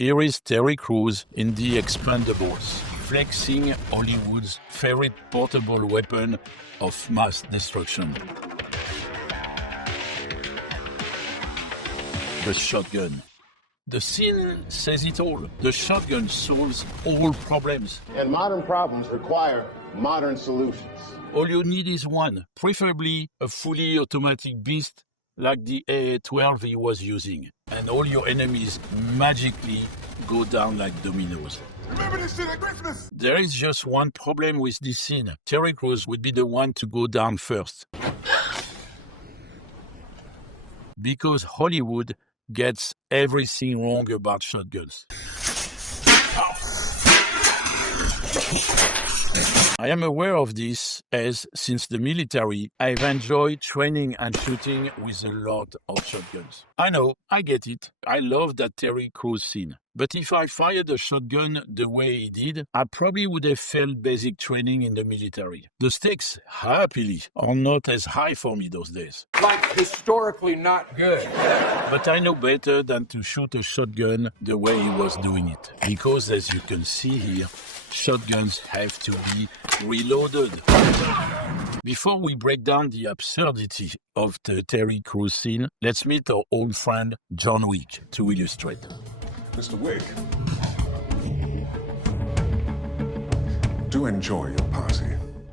Here is Terry Crews in the Expendables, flexing Hollywood's favorite portable weapon of mass destruction. The shotgun. The scene says it all. The shotgun solves all problems. And modern problems require modern solutions. All you need is one, preferably a fully automatic beast like the AA-12 he was using. And all your enemies magically go down like dominoes. Remember this shit at Christmas! There is just one problem with this scene. Terry Crews would be the one to go down first. Because Hollywood gets everything wrong about shotguns. I am aware of this as, since the military, I've enjoyed training and shooting with a lot of shotguns. I know, I get it. I love that Terry Crews scene. But if I fired a shotgun the way he did, I probably would have failed basic training in the military. The stakes, happily, are not as high for me those days. Like, historically not good. But I know better than to shoot a shotgun the way he was doing it. Because, as you can see here, shotguns have to be reloaded. Before we break down the absurdity of the Terry Crews scene, let's meet our old friend John Wick to illustrate. Mr. Wick. Do enjoy your party.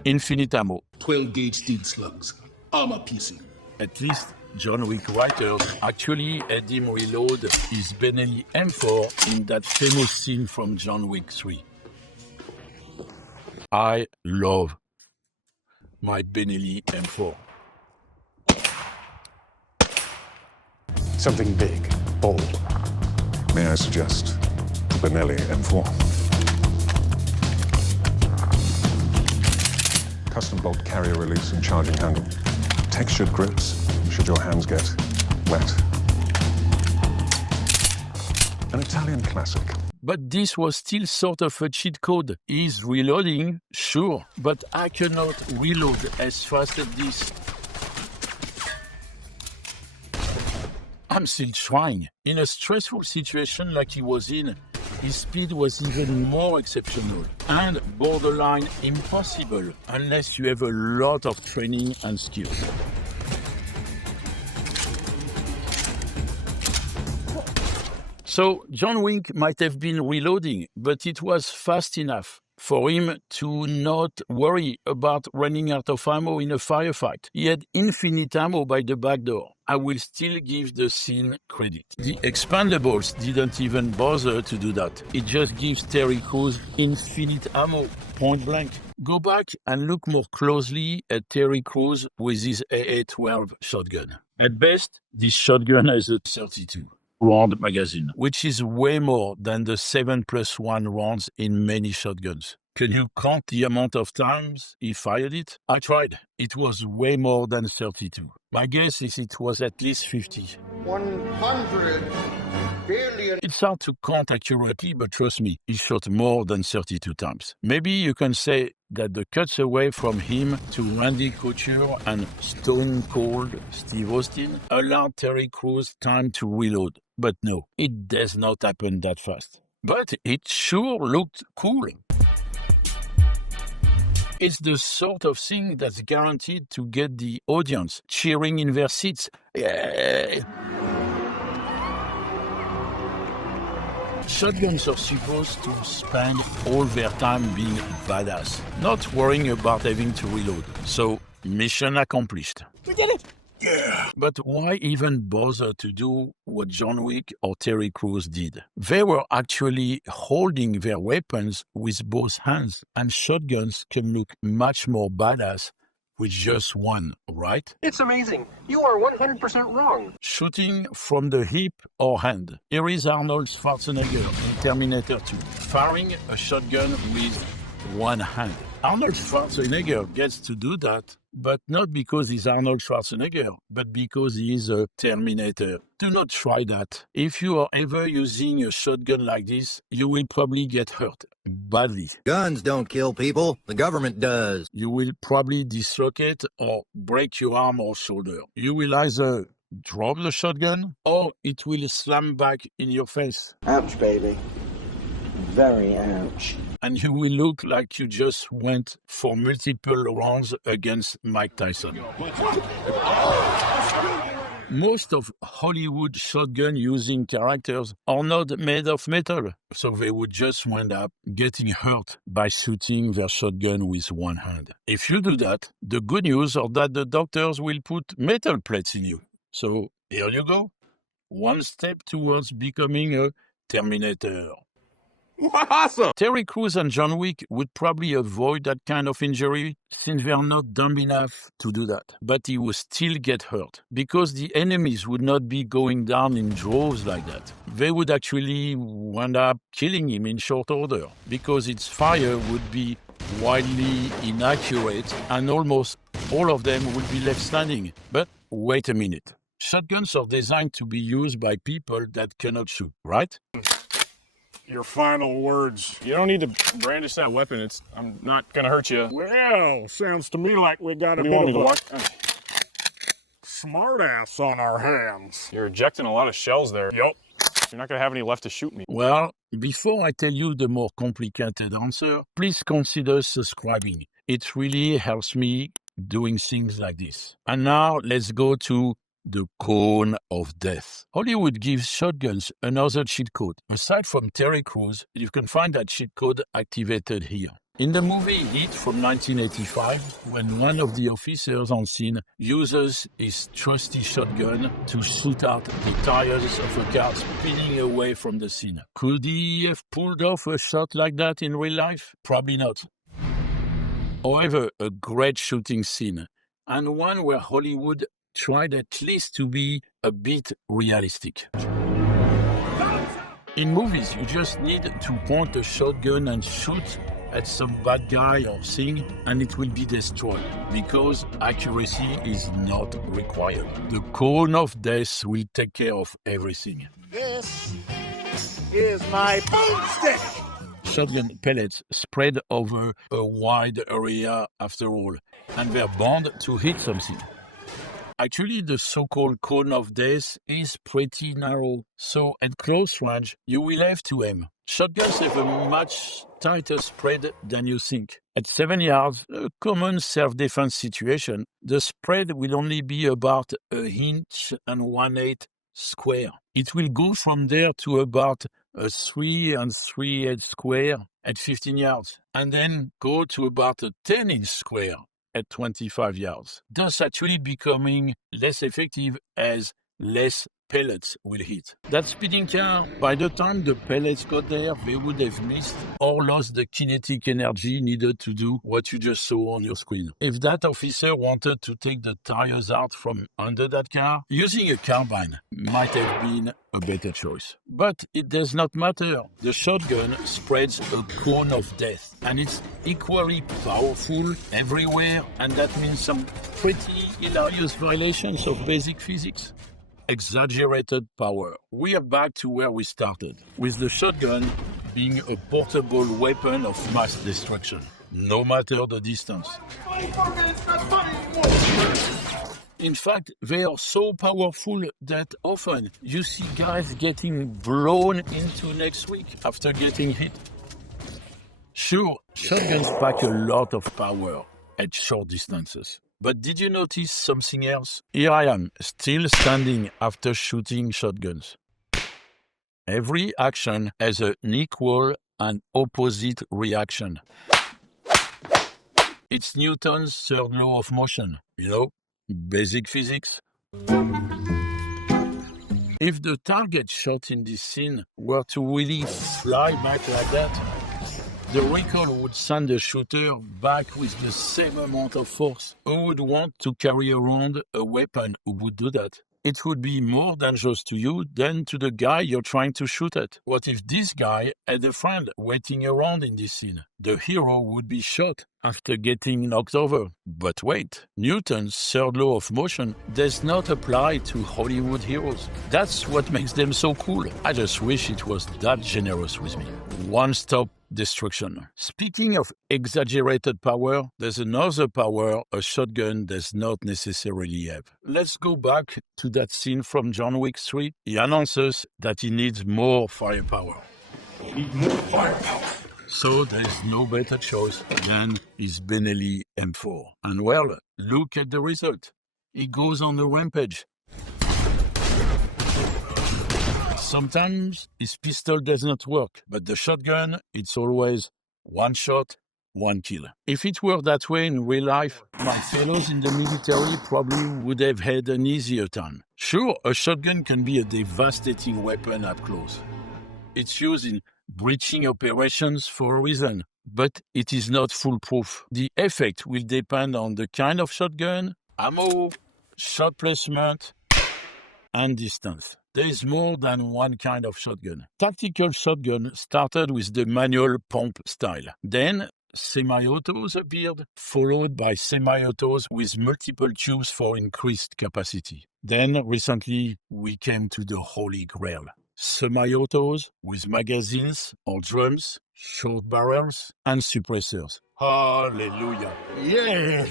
Infinite ammo. 12-gauge steel slugs. Armor piercing. At least John Wick writers actually had him reload his Benelli M4 in that famous scene from John Wick 3. I love my Benelli M4. Something big, bold. May I suggest Benelli M4? Custom bolt carrier release and charging handle. Textured grips should your hands get wet. An Italian classic. But this was still sort of a cheat code. He's reloading, sure, but I cannot reload as fast as this. I'm still trying. In a stressful situation like he was in, his speed was even more exceptional and borderline impossible unless you have a lot of training and skill. So John Wick might have been reloading, but it was fast enough for him to not worry about running out of ammo in a firefight. He had infinite ammo by the back door. I will still give the scene credit. The Expendables didn't even bother to do that. It just gives Terry Crews infinite ammo, point blank. Go back and look more closely at Terry Crews with his AA-12 shotgun. At best, this shotgun has a 32. Round magazine, which is way more than the 7+1 rounds in many shotguns. Can you count the amount of times he fired it? I tried. It was way more than 32. My guess is it was at least 50. 100 billion. It's hard to count accurately, but trust me, he shot more than 32 times. Maybe you can say that the cuts away from him to Randy Couture and Stone Cold Steve Austin allowed Terry Crews time to reload. But no, it does not happen that fast. But it sure looked cool. It's the sort of thing that's guaranteed to get the audience cheering in their seats. Yeah. Shotguns are supposed to spend all their time being badass, not worrying about having to reload. So, mission accomplished. We did it! Yeah. But why even bother to do what John Wick or Terry Crews did? They were actually holding their weapons with both hands, and shotguns can look much more badass with just one, right? It's amazing. You are 100% wrong. Shooting from the hip or hand. Here is Arnold Schwarzenegger in Terminator 2, firing a shotgun with one hand. Arnold Schwarzenegger gets to do that, but not because he's Arnold Schwarzenegger, but because he is a Terminator. Do not try that. If you are ever using a shotgun like this, you will probably get hurt badly. Guns don't kill people. The government does. You will probably dislocate or break your arm or shoulder. You will either drop the shotgun, or it will slam back in your face. Ouch, baby. Very ouch. And you will look like you just went for multiple rounds against Mike Tyson. Most of Hollywood shotgun-using characters are not made of metal, so they would just wind up getting hurt by shooting their shotgun with one hand. If you do that, the good news is that the doctors will put metal plates in you. So here you go. One step towards becoming a Terminator. Awesome! Terry Crews and John Wick would probably avoid that kind of injury since they are not dumb enough to do that. But he would still get hurt because the enemies would not be going down in droves like that. They would actually wind up killing him in short order because its fire would be wildly inaccurate and almost all of them would be left standing. But wait a minute. Shotguns are designed to be used by people that cannot shoot, right? Your final words. You don't need to brandish that weapon. I'm not gonna hurt you. Well, sounds to me like we got a bit of what? Smart ass on our hands. You're ejecting a lot of shells there. Yup. You're not gonna have any left to shoot me. Well, before I tell you the more complicated answer, please consider subscribing. It really helps me doing things like this. And now let's go to the cone of death. Hollywood gives shotguns another cheat code. Aside from Terry Crews, you can find that cheat code activated here. In the movie Heat from 1985, when one of the officers on scene uses his trusty shotgun to shoot out the tires of a car speeding away from the scene. Could he have pulled off a shot like that in real life? Probably not. However, a great shooting scene, and one where Hollywood tried at least to be a bit realistic. In movies, you just need to point a shotgun and shoot at some bad guy or thing, and it will be destroyed, because accuracy is not required. The cone of death will take care of everything. This is my boomstick! Shotgun pellets spread over a wide area after all, and they're bound to hit something. Actually, the so-called cone of death is pretty narrow, so at close range, you will have to aim. Shotguns have a much tighter spread than you think. At 7 yards, a common self-defense situation, the spread will only be about 1 1/8 inches square. It will go from there to about 3 3/8 inches square at 15 yards, and then go to about 10 inches square at 25 yards, thus actually becoming less effective as less pellets will hit. That speeding car, by the time the pellets got there, they would have missed or lost the kinetic energy needed to do what you just saw on your screen. If that officer wanted to take the tires out from under that car, using a carbine might have been a better choice. But it does not matter. The shotgun spreads a cone of death, and it's equally powerful everywhere, and that means some pretty hilarious violations of basic physics. Exaggerated power. We are back to where we started, with the shotgun being a portable weapon of mass destruction, no matter the distance. In fact, they are so powerful that often you see guys getting blown into next week after getting hit. Sure, shotguns pack a lot of power at short distances. But did you notice something else? Here I am, still standing after shooting shotguns. Every action has an equal and opposite reaction. It's Newton's third law of motion, basic physics. If the target shot in this scene were to really fly back like that, the recoil would send the shooter back with the same amount of force. Who would want to carry around a weapon who would do that? It would be more dangerous to you than to the guy you're trying to shoot at. What if this guy had a friend waiting around in this scene? The hero would be shot after getting knocked over. But wait, Newton's third law of motion does not apply to Hollywood heroes. That's what makes them so cool. I just wish it was that generous with me. One stop destruction. Speaking of exaggerated power, there's another power a shotgun does not necessarily have. Let's go back to that scene from John Wick 3. He announces that he needs more firepower. So there's no better choice than his Benelli M4. And well, look at the result. He goes on a rampage. Sometimes his pistol does not work, but the shotgun, it's always one shot, one kill. If it were that way in real life, my fellows in the military probably would have had an easier time. Sure, a shotgun can be a devastating weapon up close. It's used in breaching operations for a reason, but it is not foolproof. The effect will depend on the kind of shotgun, ammo, shot placement, and distance. There is more than one kind of shotgun. Tactical shotgun started with the manual pump style. Then semi-autos appeared, followed by semi-autos with multiple tubes for increased capacity. Then recently we came to the holy grail. Semi-autos with magazines or drums, short barrels, and suppressors. Hallelujah! Yeah!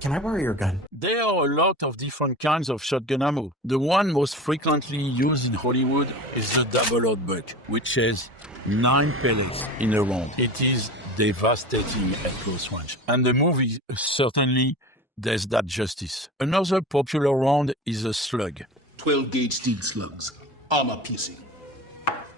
Can I borrow your gun? There are a lot of different kinds of shotgun ammo. The one most frequently used in Hollywood is the double-aught buck, which has 9 pellets in a round. It is devastating at close range. And the movie certainly does that justice. Another popular round is a slug. 12-gauge steel slugs, armor-piercing.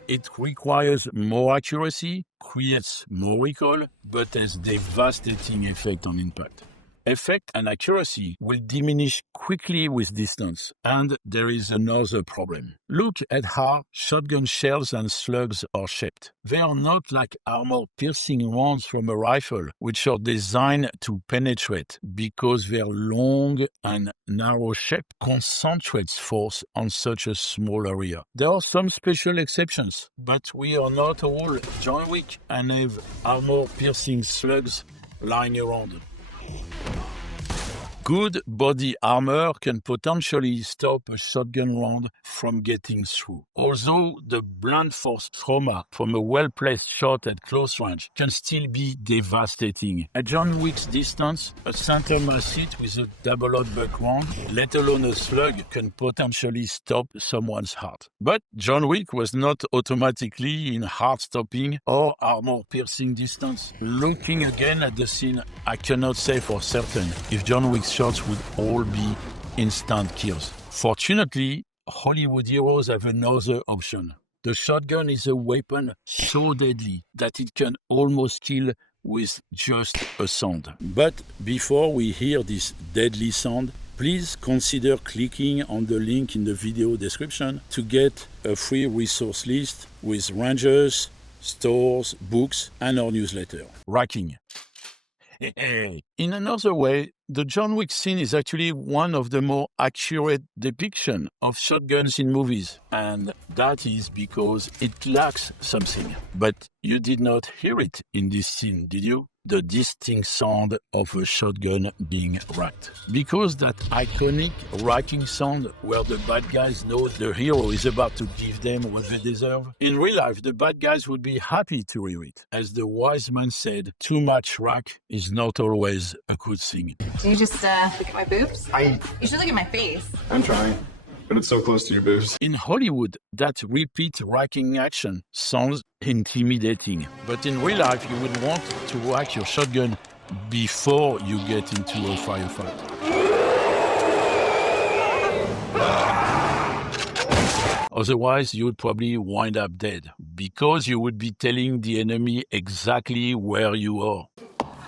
It requires more accuracy, creates more recoil, but has devastating effect on impact. Effect and accuracy will diminish quickly with distance, and there is another problem. Look at how shotgun shells and slugs are shaped. They are not like armor-piercing rounds from a rifle, which are designed to penetrate because their long and narrow shape concentrates force on such a small area. There are some special exceptions, but we are not all John Wick and have armor-piercing slugs lying around. Good body armor can potentially stop a shotgun round from getting through. Although the blunt force trauma from a well-placed shot at close range can still be devastating. At John Wick's distance, a center mass hit with a double-aught buck round, let alone a slug, can potentially stop someone's heart. But John Wick was not automatically in heart-stopping or armor-piercing distance. Looking again at the scene, I cannot say for certain if John Wick's shots would all be instant kills. Fortunately, Hollywood heroes have another option. The shotgun is a weapon so deadly that it can almost kill with just a sound. But before we hear this deadly sound, please consider clicking on the link in the video description to get a free resource list with ranges, stores, books, and our newsletter. Racking. In another way, the John Wick scene is actually one of the more accurate depictions of shotguns in movies, and that is because it lacks something. But you did not hear it in this scene, did you? The distinct sound of a shotgun being racked. Because that iconic racking sound where the bad guys know the hero is about to give them what they deserve. In real life, the bad guys would be happy to hear it. As the wise man said, too much rack is not always a good thing. Can you just look at my boobs? You should look at my face. I'm trying, but it's so close to your boobs. In Hollywood, that repeat racking action sounds intimidating. But in real life, you would want to rack your shotgun before you get into a firefight. Otherwise, you would probably wind up dead because you would be telling the enemy exactly where you are.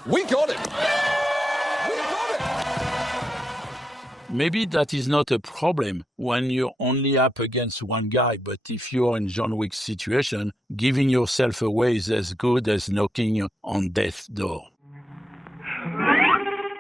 We got it! Maybe that is not a problem when you're only up against one guy, but if you're in John Wick's situation, giving yourself away is as good as knocking on death's door.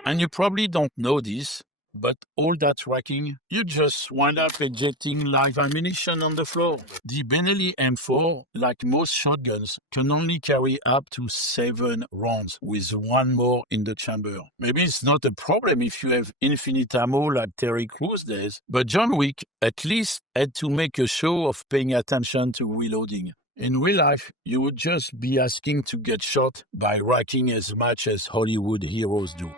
And you probably don't know this, but all that racking, you just wind up ejecting live ammunition on the floor. The Benelli M4, like most shotguns, can only carry up to 7 rounds, with one more in the chamber. Maybe it's not a problem if you have infinite ammo like Terry Crews does, but John Wick at least had to make a show of paying attention to reloading. In real life, you would just be asking to get shot by racking as much as Hollywood heroes do.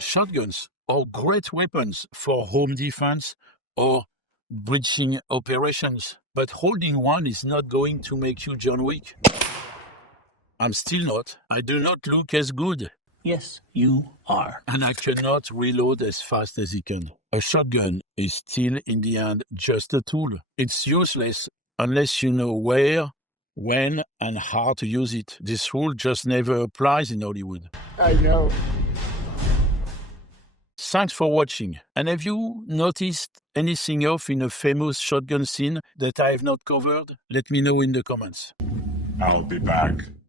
Shotguns are great weapons for home defense or breaching operations, but holding one is not going to make you John Wick. I'm still not. I do not look as good. Yes, you are. And I cannot reload as fast as he can. A shotgun is still, in the end, just a tool. It's useless unless you know where, when, and how to use it. This rule just never applies in Hollywood. I know. Thanks for watching. And have you noticed anything off in a famous shotgun scene that I have not covered? Let me know in the comments. I'll be back.